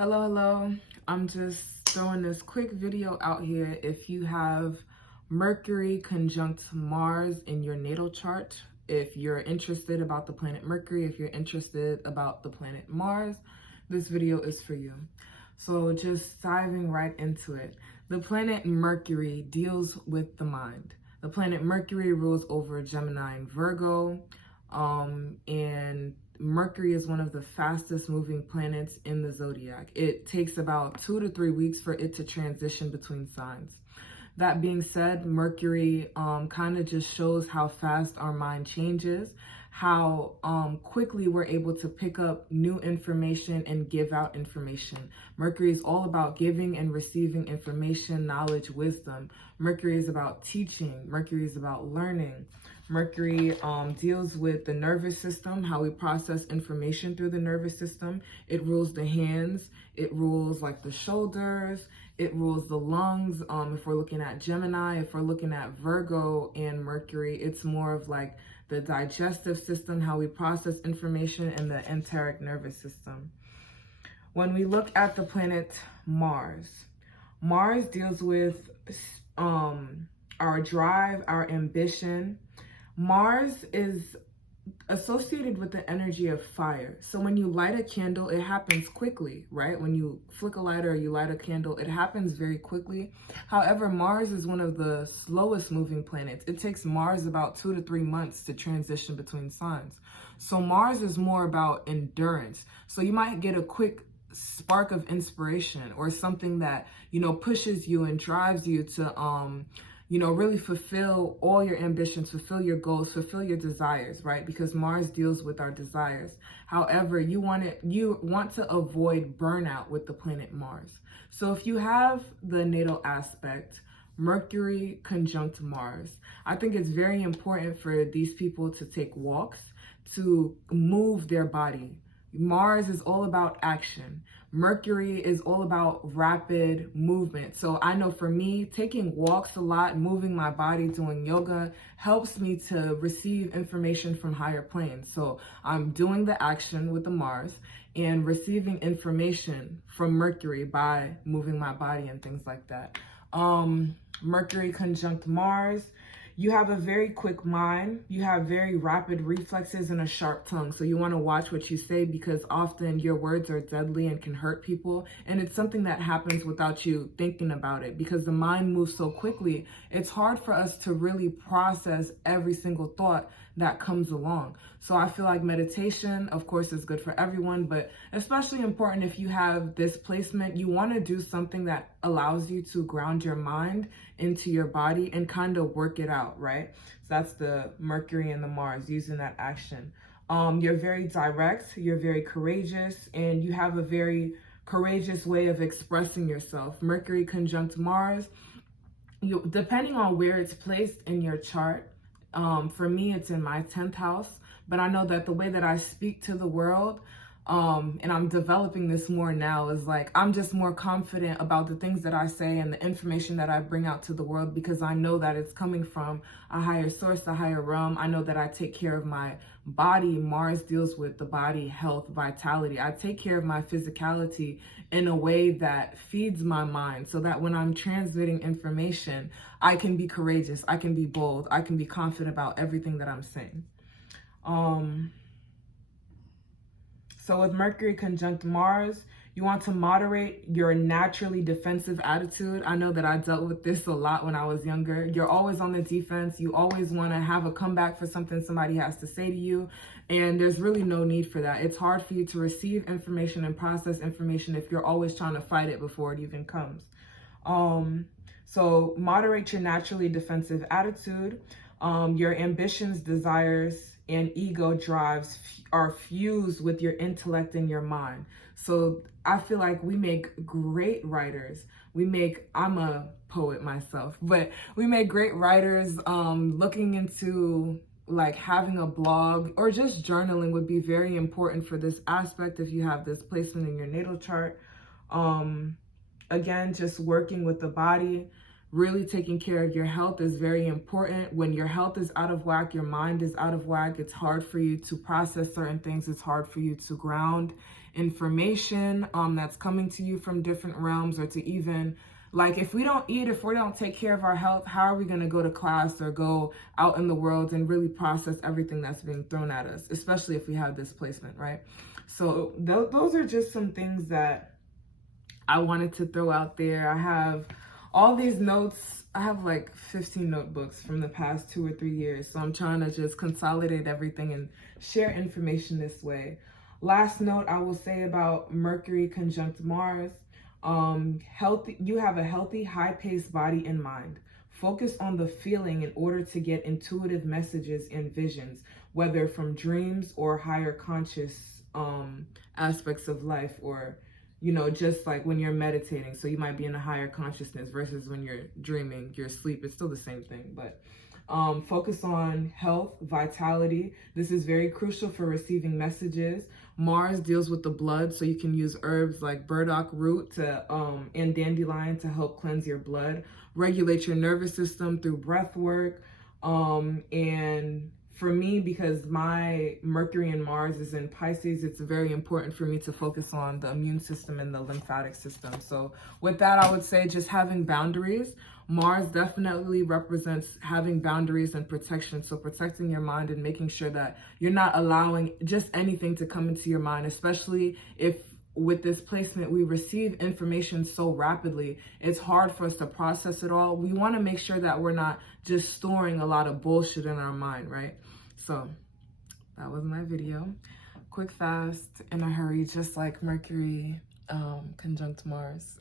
Hello. I'm just throwing this quick video out here. If you have Mercury conjunct Mars in your natal chart, if you're interested about the planet Mercury, if you're interested about the planet Mars, this video is for you. So just diving right into it. The planet Mercury deals with the mind. The planet Mercury rules over Gemini and Virgo, and Mercury is one of the fastest moving planets in the zodiac. It takes about 2 to 3 weeks for it to transition between signs. That being said, Mercury kind of just shows how fast our mind changes, how quickly we're able to pick up new information and give out information. Mercury is all about giving and receiving information, knowledge, wisdom. Mercury is about teaching. Mercury is about learning. Mercury deals with the nervous system, how we process information through the nervous system. It rules the hands. It rules like the shoulders. It rules the lungs. If we're looking at Gemini, if we're looking at Virgo and Mercury, it's more of like the digestive system, how we process information, and the enteric nervous system. When we look at the planet Mars, Mars deals with our drive, our ambition. Mars is associated with the energy of fire. So when you light a candle, it happens quickly, right? When you flick a lighter or you light a candle, it happens very quickly. However, Mars is one of the slowest moving planets. It takes Mars about 2 to 3 months to transition between signs. So Mars is more about endurance. So you might get a quick spark of inspiration or something that, pushes you and drives you to, really fulfill all your ambitions, fulfill your goals, fulfill your desires, right? Because Mars deals with our desires. However, you want to avoid burnout with the planet Mars. So if you have the natal aspect, Mercury conjunct Mars, I think it's very important for these people to take walks, to move their body. Mars is all about action. Mercury is all about rapid movement. So I know for me, taking walks a lot, moving my body, doing yoga helps me to receive information from higher planes. So I'm doing the action with the Mars and receiving information from Mercury by moving my body and things like that. Mercury conjunct Mars. You have a very quick mind. You have very rapid reflexes and a sharp tongue. So you want to watch what you say because often your words are deadly and can hurt people. And it's something that happens without you thinking about it because the mind moves so quickly. It's hard for us to really process every single thought that comes along. So I feel like meditation, of course, is good for everyone, but especially important if you have this placement, you want to do something that allows you to ground your mind into your body and kind of work it out, right? So that's the Mercury and the Mars, using that action. You're very direct, you're very courageous, and you have a very courageous way of expressing yourself. Mercury conjunct Mars, depending on where it's placed in your chart, for me, it's in my 10th house, but I know that the way that I speak to the world, and I'm developing this more now, is like I'm just more confident about the things that I say and the information that I bring out to the world because I know that it's coming from a higher source, a higher realm. I know that I take care of my body. Mars deals with the body, health, vitality. I take care of my physicality in a way that feeds my mind so that when I'm transmitting information, I can be courageous, I can be bold, I can be confident about everything that I'm saying. So with Mercury conjunct Mars, you want to moderate your naturally defensive attitude. I know that I dealt with this a lot when I was younger. You're always on the defense. You always want to have a comeback for something somebody has to say to you. And there's really no need for that. It's hard for you to receive information and process information if you're always trying to fight it before it even comes. So moderate your naturally defensive attitude. Your ambitions, desires, and ego drives are fused with your intellect and your mind. So I feel like we make great writers. I'm a poet myself, but we make great writers. Looking into like having a blog or just journaling would be very important for this aspect if you have this placement in your natal chart. Again, just working with the body. Really taking care of your health is very important. When your health is out of whack, your mind is out of whack, it's hard for you to process certain things. It's hard for you to ground information that's coming to you from different realms, or to even, like, if we don't eat, if we don't take care of our health, how are we going to go to class or go out in the world and really process everything that's being thrown at us, especially if we have displacement, right? So those are just some things that I wanted to throw out there. I have all these notes. I have like 15 notebooks from the past 2 or 3 years. So I'm trying to just consolidate everything and share information this way. Last note I will say about Mercury conjunct Mars. You have a healthy, high-paced body and mind. Focus on the feeling in order to get intuitive messages and visions, whether from dreams or higher conscious aspects of life, or just like when you're meditating. So you might be in a higher consciousness versus when you're dreaming, you're asleep. It's still the same thing, but focus on health, vitality. This is very crucial for receiving messages. Mars deals with the blood, so you can use herbs like burdock root and dandelion to help cleanse your blood, regulate your nervous system through breath work, and for me, because my Mercury and Mars is in Pisces, it's very important for me to focus on the immune system and the lymphatic system. So with that, I would say just having boundaries. Mars definitely represents having boundaries and protection. So protecting your mind and making sure that you're not allowing just anything to come into your mind, especially if with this placement, we receive information so rapidly, it's hard for us to process it all. We want to make sure that we're not just storing a lot of bullshit in our mind, right? So that was my video. Quick, fast, in a hurry, just like Mercury conjunct Mars.